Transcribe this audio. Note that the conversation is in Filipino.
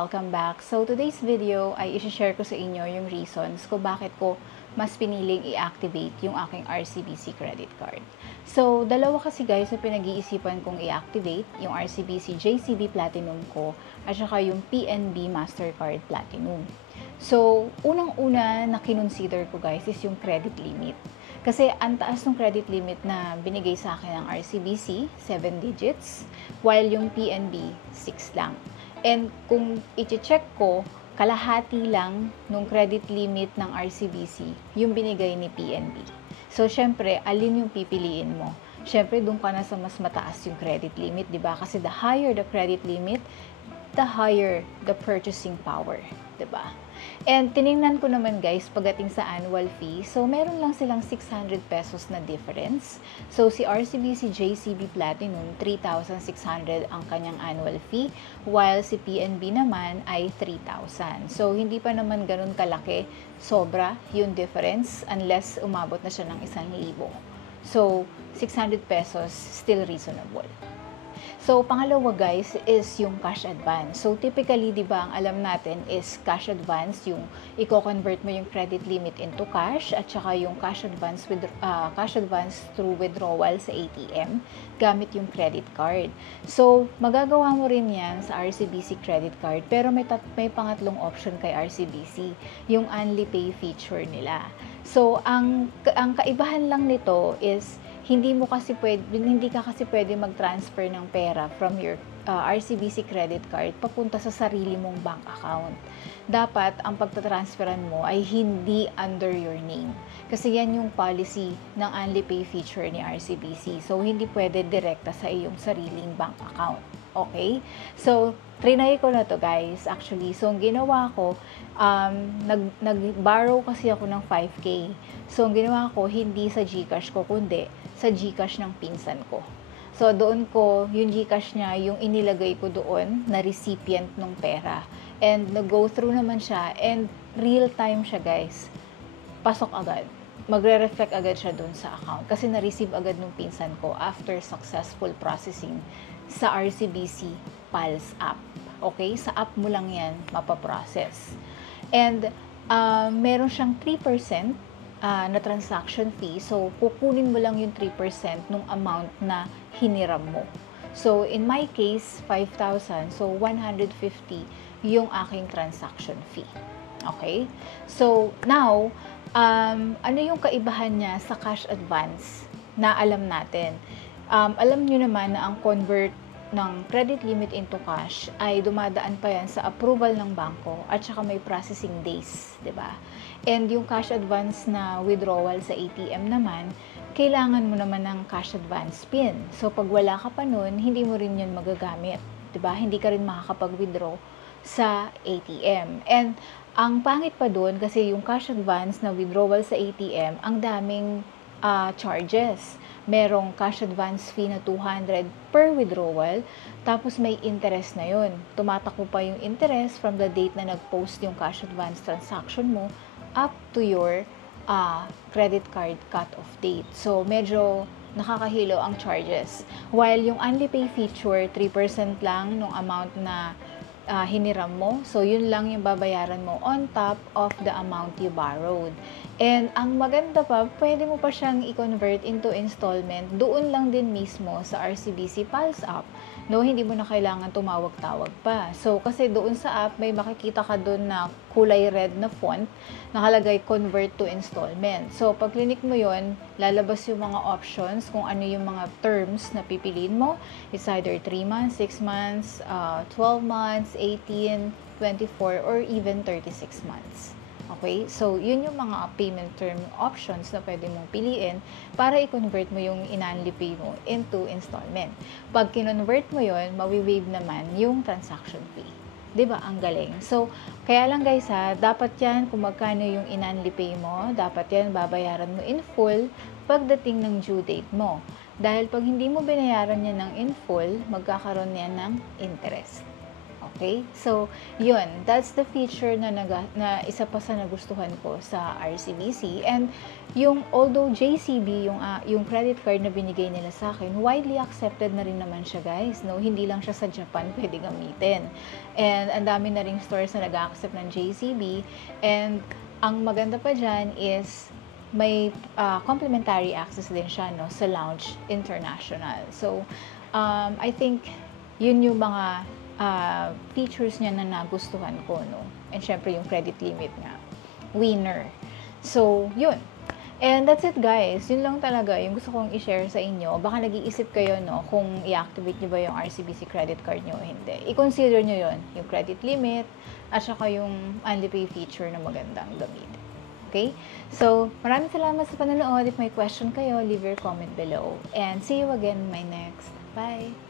Welcome back. So today's video ay i-share ko sa inyo yung reasons kung bakit ko mas piniling i-activate yung aking RCBC credit card. So dalawa kasi guys na pinag-iisipan kong i-activate, yung RCBC JCB Platinum ko at saka yung PNB Mastercard Platinum. So unang-una na kinonsider ko guys is yung credit limit. Kasi ang taas ng credit limit na binigay sa akin ng RCBC, 7 digits, while yung PNB, 6 lang. And kung i-check ko, kalahati lang nung credit limit ng RCBC, yung binigay ni PNB. So, syempre, alin yung pipiliin mo? Syempre, doon ka na sa mas mataas yung credit limit, di ba? Kasi the higher the credit limit, the higher the purchasing power, di ba? And tiningnan ko naman guys pagdating sa annual fee. So meron lang silang 600 pesos na difference. So si RCBC JCB Platinum 3,600 ang kanyang annual fee, while si PNB naman ay 3,000. So hindi pa naman ganun kalaki, sobra yung difference unless umabot na siya ng 1,000. So 600 pesos still reasonable. So, pangalawa guys is yung cash advance. So, typically, di ba, ang alam natin is cash advance, yung i-convert mo yung credit limit into cash at saka yung cash advance through withdrawal sa ATM gamit yung credit card. So, magagawa mo rin yan sa RCBC credit card, pero may pangatlong option kay RCBC, yung Only Pay feature nila. So, ang kaibahan lang nito is hindi ka kasi pwede mag-transfer ng pera from your RCBC credit card papunta sa sarili mong bank account. Dapat ang pagtatransferan mo ay hindi under your name. Kasi yan yung policy ng Only Pay feature ni RCBC. So, hindi pwede direkta sa iyong sariling bank account. Okay? So, trinay ko na to guys, actually. So, ang ginawa ko, nag-borrow kasi ako ng 5K. So, ang ginawa ko, hindi sa GCash ko, kundi sa GCash ng pinsan ko. So, doon ko, yung GCash niya, yung inilagay ko doon na recipient ng pera. And nag-go through naman siya, and real time siya guys. Pasok agad. Magre-reflect agad siya doon sa account. Kasi na-receive agad ng pinsan ko after successful processing sa RCBC Pulse app. Okay? Sa app mo lang yan mapaprocess. And meron siyang 3% na transaction fee. So, kukunin mo lang yung 3% nung amount na hiniram mo. So, in my case, 5,000. So, 150 yung aking transaction fee. Okay? So, now, ano yung kaibahan niya sa cash advance na alam natin? Alam nyo naman na ang convert ng credit limit into cash ay dumadaan pa yan sa approval ng bangko at saka may processing days, 'di ba? And yung cash advance na withdrawal sa ATM naman, kailangan mo naman ng cash advance PIN. So pag wala ka pa nun, hindi mo rin 'yun magagamit, 'di ba? Hindi ka rin makakapag-withdraw sa ATM. And ang pangit pa doon kasi yung cash advance na withdrawal sa ATM, ang daming charges. Merong cash advance fee na 200 per withdrawal, tapos may interest na yun. Tumatakbo pa yung interest from the date na nag-post yung cash advance transaction mo up to your credit card cut-off date. So, medyo nakakahilo ang charges. While yung Only Pay feature, 3% lang nung amount na hiniram mo. So, yun lang yung babayaran mo on top of the amount you borrowed. And ang maganda pa, pwede mo pa siyang i-convert into installment doon lang din mismo sa RCBC Pulse app. No, hindi mo na kailangan tumawag-tawag pa. So, kasi doon sa app, may makikita ka doon na kulay red na font, nakalagay convert to installment. So, pag clinic mo yon, lalabas yung mga options kung ano yung mga terms na pipiliin mo. It's either 3 months, 6 months, 12 months, 18, 24, or even 36 months. Okay? So, yun yung mga payment term options na pwede mong piliin para i-convert mo yung in-only pay mo into installment. Pag kinonvert mo yun, mawi-waive naman yung transaction fee. 'Di ba? Ang galing. So, kaya lang guys dapat yan kung magkano yung in-only pay mo, dapat yan babayaran mo in full pagdating ng due date mo. Dahil pag hindi mo binayaran yan ng in full, magkakaroon yan ng interest. Okay? So, yun. That's the feature na isa pa sa nagustuhan ko sa RCBC. And although JCB, yung credit card na binigay nila sa akin, widely accepted na rin naman siya, guys. No? Hindi lang siya sa Japan pwede gamitin. And ang dami na ring stores na nag-accept ng JCB. And ang maganda pa dyan is may complimentary access din siya, no, sa Lounge International. So, I think yun yung mga features niya na nagustuhan ko, no? And syempre yung credit limit nga. Winner. So, yun. And that's it, guys. Yun lang talaga yung gusto kong i-share sa inyo. Baka nag-iisip kayo, no, kung i-activate nyo ba yung RCBC credit card nyo o hindi. I-consider nyo yun, yung credit limit, at saka yung OnlyPay feature na magandang gamitin. Okay? So, maraming salamat sa panonood. If may question kayo, leave your comment below. And see you again in my next. Bye!